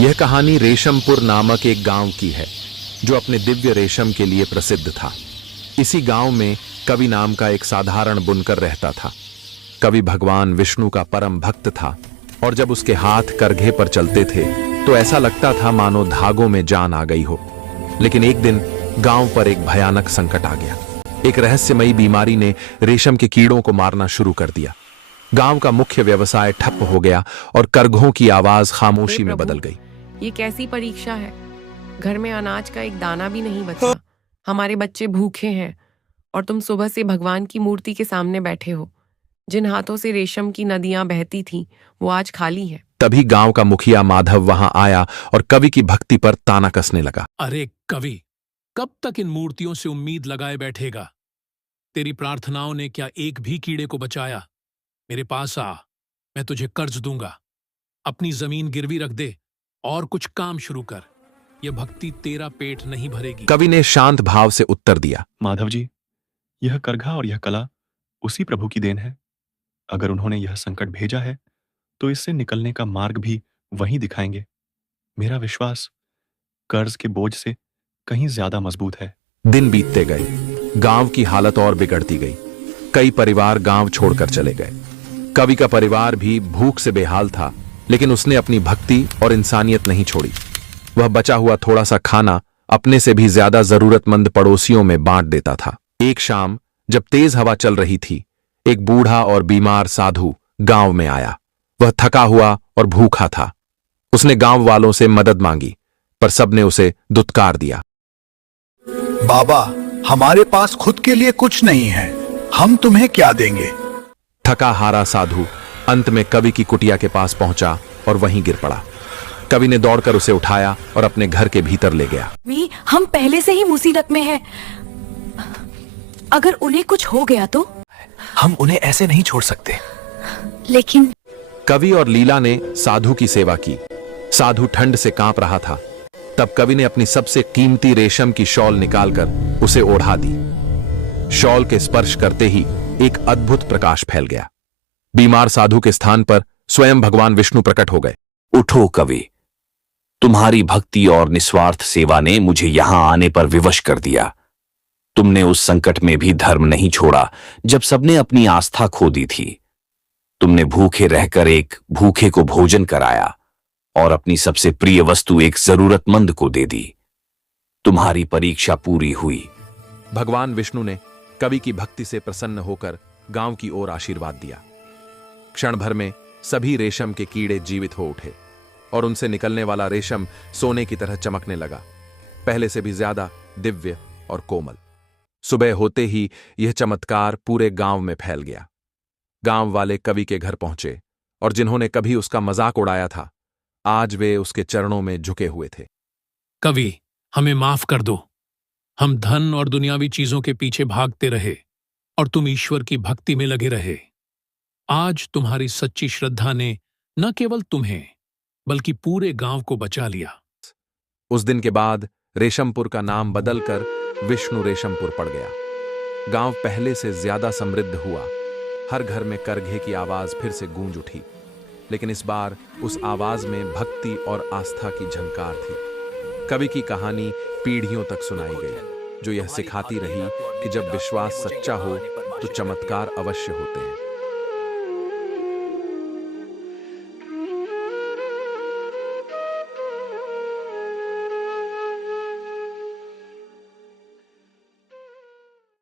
यह कहानी रेशमपुर नामक एक गांव की है जो अपने दिव्य रेशम के लिए प्रसिद्ध था। इसी गांव में कवि नाम का एक साधारण बुनकर रहता था। कवि भगवान विष्णु का परम भक्त था और जब उसके हाथ करघे पर चलते थे तो ऐसा लगता था मानो धागों में जान आ गई हो। लेकिन एक दिन गांव पर एक भयानक संकट आ गया। एक रहस्यमयी बीमारी ने रेशम के कीड़ों को मारना शुरू कर दिया। गांव का मुख्य व्यवसाय ठप हो गया और करघों की आवाज खामोशी में बदल गई। ये कैसी परीक्षा है? घर में अनाज का एक दाना भी नहीं बचा। हमारे बच्चे भूखे हैं और तुम सुबह से भगवान की मूर्ति के सामने बैठे हो। जिन हाथों से रेशम की नदियां बहती थीं, वो आज खाली है। तभी गांव का मुखिया माधव वहां आया और कवि की भक्ति पर ताना कसने लगा। अरे कवि, कब तक इन मूर्तियों से उम्मीद लगाए बैठेगा? तेरी प्रार्थनाओं ने क्या एक भी कीड़े को बचाया? मेरे पास आ, मैं तुझे कर्ज दूंगा। अपनी जमीन गिरवी रख दे और कुछ काम शुरू कर। यह भक्ति तेरा पेट नहीं भरेगी। कवि ने शांत भाव से उत्तर दिया, माधव जी, यह करघा और यह कला उसी प्रभु की देन है। अगर उन्होंने यह संकट भेजा है तो इससे निकलने का मार्ग भी वही दिखाएंगे। मेरा विश्वास कर्ज के बोझ से कहीं ज्यादा मजबूत है। दिन बीतते गए, गांव की हालत और बिगड़ती गई। कई परिवार गांव छोड़कर चले गए। कवि का परिवार भी भूख से बेहाल था, लेकिन उसने अपनी भक्ति और इंसानियत नहीं छोड़ी। वह बचा हुआ थोड़ा सा खाना अपने से भी ज्यादा जरूरतमंद पड़ोसियों में बांट देता था। एक शाम जब तेज हवा चल रही थी, एक बूढ़ा और बीमार साधु गांव में आया। वह थका हुआ और भूखा था। उसने गांव वालों से मदद मांगी, पर सबने उसे दुत्कार दिया। बाबा, हमारे पास खुद के लिए कुछ नहीं है, हम तुम्हें क्या देंगे? थका हारा साधु अंत में कवि की कुटिया के पास पहुंचा और वहीं गिर पड़ा। कवि ने दौड़कर उसे उठाया और अपने घर के भीतर ले गया। हम पहले से ही मुसीबत में हैं। अगर उन्हें कुछ हो गया तो? हम उन्हें ऐसे नहीं छोड़ सकते। लेकिन कवि और लीला ने साधु की सेवा की। साधु ठंड से कांप रहा था। तब कवि ने अपनी सबसे कीमती रेशम की शॉल निकालकर उसे ओढ़ा दी। शॉल के स्पर्श करते ही एक अद्भुत प्रकाश फैल गया। बीमार साधु के स्थान पर स्वयं भगवान विष्णु प्रकट हो गए। उठो कवि, तुम्हारी भक्ति और निस्वार्थ सेवा ने मुझे यहां आने पर विवश कर दिया। तुमने उस संकट में भी धर्म नहीं छोड़ा जब सबने अपनी आस्था खो दी थी। तुमने भूखे रहकर एक भूखे को भोजन कराया और अपनी सबसे प्रिय वस्तु एक जरूरतमंद को दे दी। तुम्हारी परीक्षा पूरी हुई। भगवान विष्णु ने कवि की भक्ति से प्रसन्न होकर गांव की ओर आशीर्वाद दिया। क्षण भर में सभी रेशम के कीड़े जीवित हो उठे और उनसे निकलने वाला रेशम सोने की तरह चमकने लगा, पहले से भी ज्यादा दिव्य और कोमल। सुबह होते ही यह चमत्कार पूरे गांव में फैल गया। गांव वाले कवि के घर पहुंचे और जिन्होंने कभी उसका मजाक उड़ाया था, आज वे उसके चरणों में झुके हुए थे। कवि, हमें माफ कर दो। हम धन और दुनियावी चीजों के पीछे भागते रहे और तुम ईश्वर की भक्ति में लगे रहे। आज तुम्हारी सच्ची श्रद्धा ने न केवल तुम्हें बल्कि पूरे गांव को बचा लिया। उस दिन के बाद रेशमपुर का नाम बदलकर विष्णु रेशमपुर पड़ गया। गांव पहले से ज्यादा समृद्ध हुआ। हर घर में करघे की आवाज फिर से गूंज उठी, लेकिन इस बार उस आवाज में भक्ति और आस्था की झंकार थी। कवि की कहानी पीढ़ियों तक सुनाई गई, जो यह सिखाती रही कि जब विश्वास सच्चा हो तो चमत्कार अवश्य होते हैं।